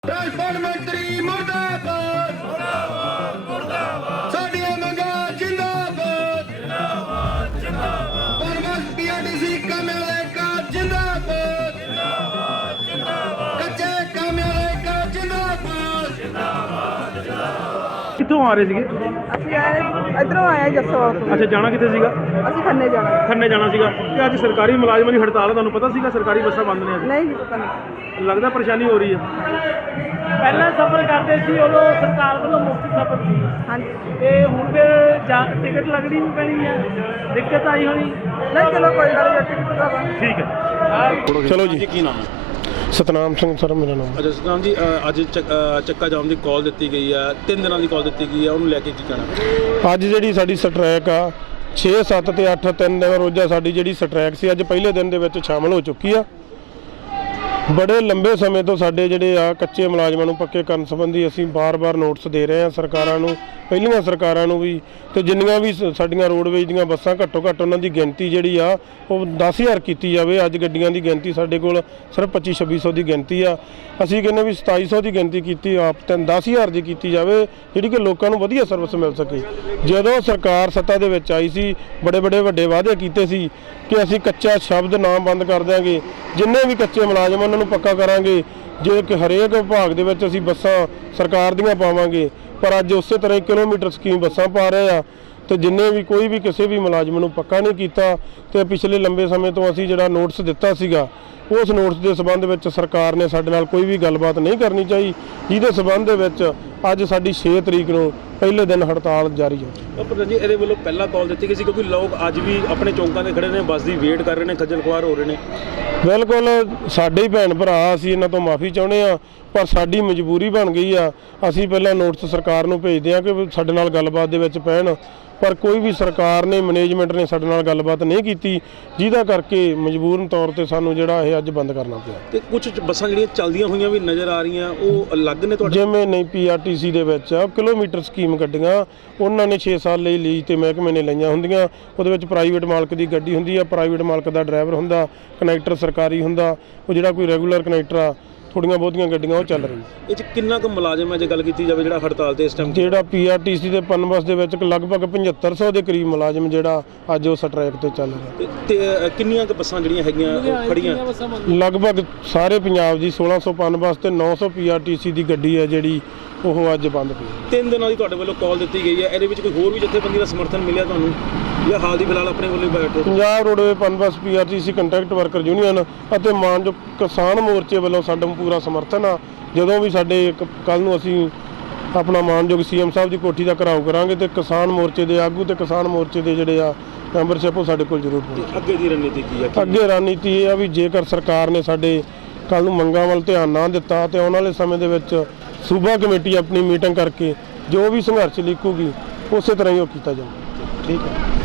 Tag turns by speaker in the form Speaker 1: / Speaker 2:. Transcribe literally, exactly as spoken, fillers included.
Speaker 1: Transport मंत्री मुर्दाबाद मुर्दाबाद मुर्दाबाद साडियां मंगां जिंदाबाद जिंदाबाद जिंदाबाद परमस पीआरटीसी कामयाले का जिंदाबाद जिंदाबाद जिंदाबाद कच्चे कामयाले का जिंदाबाद जिंदाबाद जिंदाबाद।
Speaker 2: कित्थों आ रहे सीगे?
Speaker 3: ਅਸੀਂ ਆਏ ਇੱਧਰੋਂ ਆਏ ਜੱਸੋਵਾਲ ਤੋਂ।
Speaker 2: ਅੱਛਾ, ਜਾਣਾ ਕਿੱਥੇ ਸੀਗਾ?
Speaker 3: ਅਸੀਂ ਖੰਨੇ ਜਾਣਾ।
Speaker 2: ਖੰਨੇ ਜਾਣਾ ਸੀਗਾ ਤੇ ਅੱਜ ਸਰਕਾਰੀ ਮੁਲਾਜ਼ਮਾਂ ਦੀ ਹੜਤਾਲ ਹੈ, ਤੁਹਾਨੂੰ ਪਤਾ ਸੀਗਾ ਸਰਕਾਰੀ ਬੱਸਾਂ ਬੰਦ ਨੇ ਅੱਜ?
Speaker 3: ਨਹੀਂ ਜੀ, ਪਤਾ ਨਹੀਂ।
Speaker 2: ਲੱਗਦਾ ਪਰੇਸ਼ਾਨੀ ਹੋ ਰਹੀ ਹੈ।
Speaker 4: ਪਹਿਲਾਂ ਸਫ਼ਰ ਕਰਦੇ ਸੀ ਉਦੋਂ ਸਰਕਾਰ ਵੱਲੋਂ ਮੁਫਤ ਸਫ਼ਰ ਸੀ,
Speaker 3: ਹਾਂਜੀ
Speaker 4: ਤੇ ਹੁਣ ਫਿਰ ਜਾ ਟਿਕਟ ਲੱਗਣੀ ਵੀ ਪੈਣੀ ਹੈ, ਦਿੱਕਤ ਆਈ ਹੋਣੀ।
Speaker 3: ਨਹੀਂ, ਚਲੋ ਕੋਈ ਗੱਲ ਨਹੀਂ, ਟਿਕਟ ਕਰਾਵਾ।
Speaker 2: ਠੀਕ ਹੈ, ਚਲੋ ਜੀ। ਕੀ ਨਾਮ ਹੈ?
Speaker 5: ਸਤਨਾਮ ਸਿੰਘ ਸਰ ਮੇਰਾ ਨਾਮ।
Speaker 2: ਅੱਛਾ ਸਤਨਾਮ ਜੀ, ਅ, ਅੱਜ ਚੱਕ- ਅ, ਚੱਕਾ ਜਾਮ ਦੀ ਕਾਲ ਦਿੱਤੀ ਗਈ ਹੈ, ਤਿੰਨ ਦਿਨਾਂ ਦੀ ਕਾਲ ਦਿੱਤੀ ਗਈ ਹੈ, ਉਹਨੂੰ ਲੈ ਕੇ ਕੀ ਕਹਿਣਾ?
Speaker 5: ਅੱਜ ਜਿਹੜੀ ਸਾਡੀ ਸਟ੍ਰੈਕ ਆ ਛੇ ਸੱਤ ਤੇ ਅੱਠ ਤਿੰਨ ਦਿਨ ਰੋਜ਼ਾ ਸਾਡੀ ਜਿਹੜੀ ਸਟ੍ਰੈਕ ਸੀ ਅੱਜ ਪਹਿਲੇ ਦਿਨ ਦੇ ਵਿੱਚ ਸ਼ਾਮਲ ਹੋ ਚੁੱਕੀ ਆ। ਬੜੇ ਲੰਬੇ ਸਮੇਂ ਤੋਂ ਸਾਡੇ ਜਿਹੜੇ ਆ ਕੱਚੇ ਮੁਲਾਜ਼ਮਾਂ ਨੂੰ ਪੱਕੇ ਕਰਨ ਸੰਬੰਧੀ ਅਸੀਂ ਬਾਰ-ਬਾਰ ਨੋਟਿਸ ਦੇ ਰਹੇ ਹਾਂ ਸਰਕਾਰਾਂ ਨੂੰ, ਪਹਿਲੀਆਂ ਸਰਕਾਰਾਂ ਨੂੰ ਵੀ, ਤੇ ਜਿੰਨੀਆਂ ਵੀ ਸ- ਸਾਡੀਆਂ ਰੋਡਵੇਜ਼ ਦੀਆਂ ਬੱਸਾਂ ਘੱਟੋ ਘੱਟ ਉਹਨਾਂ ਦੀ ਗਿਣਤੀ ਜਿਹੜੀ ਆ ਉਹ ਦਸ ਹਜ਼ਾਰ ਕੀਤੀ ਜਾਵੇ। ਅੱਜ ਗੱਡੀਆਂ ਦੀ ਗਿਣਤੀ ਸਾਡੇ ਕੋਲ ਸਿਰਫ ਪੱਚੀ ਛੱਬੀ ਸੌ ਦੀ ਗਿਣਤੀ ਆ। ਅਸੀਂ ਕਹਿੰਦੇ ਵੀ ਸਤਾਈ ਸੌ ਦੀ ਗਿਣਤੀ ਕੀਤੀ ਆਪ ਤਿੰਨ ਦਸ ਹਜ਼ਾਰ ਦੀ ਕੀਤੀ ਜਾਵੇ, ਜਿਹੜੀ ਕਿ ਲੋਕਾਂ ਨੂੰ ਵਧੀਆ ਸਰਵਿਸ ਮਿਲ ਸਕੇ। ਜਦੋਂ ਸਰਕਾਰ ਸੱਤਾ ਦੇ ਵਿੱਚ ਆਈ ਸੀ, ਬੜੇ ਬੜੇ ਵੱਡੇ ਵਾਅਦੇ ਕੀਤੇ ਸੀ ਕਿ ਅਸੀਂ ਕੱਚਾ ਸ਼ਬਦ ਨਾਮ ਬੰਦ ਕਰ ਦਿਆਂਗੇ, ਜਿੰਨੇ ਵੀ ਕੱਚੇ ਮੁਲਾਜ਼ਮ ਉਹਨਾਂ ਨੂੰ ਪੱਕਾ ਕਰਾਂਗੇ, ਜੇ ਕਿ ਹਰੇਕ ਵਿਭਾਗ ਦੇ ਵਿੱਚ ਅਸੀਂ ਬੱਸਾਂ ਸਰਕਾਰ ਦੀਆਂ ਪਾਵਾਂਗੇ। ਪਰ ਅੱਜ ਉਸੇ ਤਰ੍ਹਾਂ ਹੀ ਕਿਲੋਮੀਟਰ ਸਕੀਮ ਬੱਸਾਂ ਪਾ ਰਹੇ ਆ, ਤੇ ਜਿੰਨੇ ਵੀ ਕੋਈ ਵੀ ਕਿਸੇ ਵੀ ਮੁਲਾਜ਼ਮ ਨੂੰ ਪੱਕਾ ਨਹੀਂ ਕੀਤਾ। ਤੇ ਪਿਛਲੇ ਲੰਬੇ ਸਮੇਂ ਤੋਂ ਅਸੀਂ ਜਿਹੜਾ ਨੋਟਿਸ ਦਿੱਤਾ ਸੀਗਾ, ਉਸ ਨੋਟਿਸ ਦੇ ਸਬੰਧ ਵਿੱਚ ਸਰਕਾਰ ਨੇ ਸਾਡੇ ਨਾਲ ਕੋਈ ਵੀ ਗੱਲਬਾਤ ਨਹੀਂ ਕਰਨੀ ਚਾਹੀ, ਜਿਹਦੇ ਸਬੰਧ ਦੇ ਵਿੱਚ ਅੱਜ ਸਾਡੀ ਛੇ ਤਰੀਕ ਨੂੰ ਪਹਿਲੇ ਦਿਨ ਹੜਤਾਲ ਜਾਰੀ ਹੈ।
Speaker 2: ਪ੍ਰਧਾਨ ਜੀ, ਇਹਦੇ ਵੱਲੋਂ ਪਹਿਲਾਂ ਕਾਲ ਦਿੱਤੀ ਗਈ ਸੀ ਕਿਉਂਕਿ ਲੋਕ ਅੱਜ ਵੀ ਆਪਣੇ ਚੌਂਕਾਂ 'ਤੇ ਖੜੇ ਨੇ, ਬੱਸ ਦੀ ਵੇਟ ਕਰ ਰਹੇ ਨੇ, ਖੱਜਲ ਖੁਆਰ ਹੋ ਰਹੇ ਨੇ।
Speaker 5: ਬਿਲਕੁਲ ਸਾਡੇ ਹੀ ਭੈਣ ਭਰਾ, ਅਸੀਂ ਇਹਨਾਂ ਤੋਂ ਮਾਫੀ ਚਾਹੁੰਦੇ ਆ, ਪਰ ਸਾਡੀ ਮਜਬੂਰੀ ਬਣ ਗਈ ਆ। ਅਸੀਂ ਪਹਿਲਾਂ ਨੋਟਿਸ ਸਰਕਾਰ ਨੂੰ ਭੇਜਦੇ ਆ ਕਿ ਸਾਡੇ ਨਾਲ ਗੱਲਬਾਤ ਦੇ ਵਿੱਚ ਪੈਣ, ਪਰ ਕੋਈ ਵੀ ਸਰਕਾਰ ਨੇ, ਮੈਨੇਜਮੈਂਟ ਨੇ ਸਾਡੇ ਨਾਲ ਗੱਲਬਾਤ ਨਹੀਂ ਕੀਤੀ, ਜਿਹਦਾ ਕਰਕੇ ਮਜਬੂਰਨ ਤੌਰ ਤੇ ਸਾਨੂੰ ਜਿਹੜਾ ਇਹ ਅੱਜ ਬੰਦ ਕਰਨਾ ਪਿਆ।
Speaker 2: ਤੇ ਕੁਝ ਬੱਸਾਂ ਜਿਹੜੀਆਂ ਚੱਲਦੀਆਂ ਹੋਈਆਂ ਵੀ ਨਜ਼ਰ ਆ ਰਹੀਆਂ, ਉਹ ਅਲੱਗ ਨੇ ਤੁਹਾਡੇ?
Speaker 5: ਜਿਵੇਂ ਨਹੀਂ ਪੀਆਰਟੀਸੀ ਦੇ ਵਿੱਚ ਆ ਕਿਲੋਮੀਟਰ ਸਕੀਮ ਗੱਡੀਆਂ, ਉਹਨਾਂ ਨੇ ਛੇ ਸਾਲ ਲਈ ਲੀਜ਼ ਤੇ ਮਹਿਕਮੇ ਨੇ ਲਈਆਂ ਹੁੰਦੀਆਂ। ਉਹਦੇ ਵਿੱਚ ਪ੍ਰਾਈਵੇਟ ਮਾਲਕ ਦੀ ਗੱਡੀ ਹੁੰਦੀ ਆ, ਪ੍ਰਾਈਵੇਟ ਮਾਲਕ ਦਾ ਡਰਾਈਵਰ ਹੁੰਦਾ, ਕਨੈਕਟਰ ਸਰਕਾਰੀ ਹੁੰਦਾ, ਉਹ ਜਿਹੜਾ ਕੋਈ ਰੈਗੂਲਰ ਕਨੈਕਟਰ ਆ, ਥੋੜੀਆਂ ਬਹੁਤੀਆਂ ਗੱਡੀਆਂ ਉਹ ਚੱਲ ਰਹੀਆਂ।
Speaker 2: ਇਹ 'ਚ ਕਿੰਨਾ ਕੁ ਮੁਲਾਜ਼ਮ ਹੈ ਜੇ ਗੱਲ ਕੀਤੀ ਜਾਵੇ ਜਿਹੜਾ ਹੜਤਾਲ ਤੇ ਇਸ ਟਾਈਮ?
Speaker 5: ਜਿਹੜਾ ਪੀਆਰਟੀਸੀ ਦੇ ਪਨਬਸ ਦੇ ਵਿੱਚ ਲਗਭਗ ਪਝੱਤਰ ਸੌ ਦੇ ਕਰੀਬ ਮੁਲਾਜ਼ਮ ਜਿਹੜਾ ਅੱਜ ਉਹ ਸਟ੍ਰਾਈਕ ਤੇ ਚੱਲ ਰਿਹਾ।
Speaker 2: ਤੇ- ਤੇ ਅ, ਕਿੰਨੀਆਂ ਕੁ ਬੱਸਾਂ ਜਿਹੜੀਆਂ ਹੈਗੀਆਂ ਉਹ ਖੜੀਆਂ?
Speaker 5: ਲਗਭਗ ਸਾਰੇ ਪੰਜਾਬ ਦੀ ਸੋਲਾਂ ਸੌ ਪਨਬਸ ਤੇ ਨੌ ਸੌ ਪੀਆਰਟੀਸੀ ਦੀ ਗੱਡੀ ਹੈ ਜਿਹੜੀ ਉਹ ਅੱਜ ਬੰਦ ਪਈ।
Speaker 2: ਤਿੰਨ ਦਿਨਾਂ ਦੀ ਤੁਹਾਡੇ ਵੱਲੋਂ ਕਾਲ ਦਿੱਤੀ ਗਈ ਹੈ, ਇਹਦੇ ਵਿੱਚ ਕੋਈ ਹੋਰ ਵੀ ਜਥੇਬੰਦੀ ਦਾ ਸਮਰਥਨ ਮਿਲਿਆ ਤੁਹਾਨੂੰ, ਜਾਂ ਹਾਲ ਦੀ ਫਿਲਹਾਲ ਆਪਣੇ ਵੱਲੋਂ ਹੀ ਬੈਠੇ?
Speaker 5: Punjab roadway PunBus PRTC contract worker union ਅਤੇ ਮਾਨਯੋਗ ਕਿਸਾਨ ਮੋਰਚੇ ਵੱਲੋਂ ਸਾਡਾ ਪੂਰਾ ਸਮਰਥਨ ਆ। ਜਦੋਂ ਵੀ ਸਾਡੇ ਕੱਲ ਨੂੰ ਅਸੀਂ ਆਪਣਾ ਮਾਨਯੋਗ ਸੀਐਮ ਸਾਹਿਬ ਦੀ ਕੋਠੀ ਦਾ ਘਿਰਾਓ ਕਰਾਂਗੇ ਤੇ ਕਿਸਾਨ ਮੋਰਚੇ ਦੇ ਆਗੂ ਤੇ ਕਿਸਾਨ ਮੋਰਚੇ ਦੇ ਜਿਹੜੇ ਆ ਮੈਂਬਰਸ਼ਿਪ ਉਹ ਸਾਡੇ ਕੋਲ ਜ਼ਰੂਰ ਪਹੁੰਚੇ।
Speaker 2: ਅੱਗੇ ਦੀ ਰਣਨੀਤੀ ਕੀ ਹੈ?
Speaker 5: ਅੱਗੇ ਰਣਨੀਤੀ ਇਹ ਆ ਵੀ ਜੇਕਰ ਸਰਕਾਰ ਨੇ ਸਾਡੇ ਕੱਲ ਨੂੰ ਮੰਗਾਂ ਵੱਲ ਧਿਆਨ ਨਾ ਦਿੱਤਾ ਤੇ ਆਉਣ ਵਾਲੇ ਸਮੇਂ ਦੇ ਵਿੱਚ ਸੂਬਾ ਕਮੇਟੀ ਆਪਣੀ ਮੀਟਿੰਗ ਕਰਕੇ ਜੋ ਵੀ ਸੰਘਰਸ਼ ਲਿਖੂਗੀ ਉਸੇ ਤਰ੍ਹਾਂ ਹੀ ਉਹ ਕੀਤਾ ਜਾਊਗਾ।
Speaker 2: ਠੀਕ ਹੈ।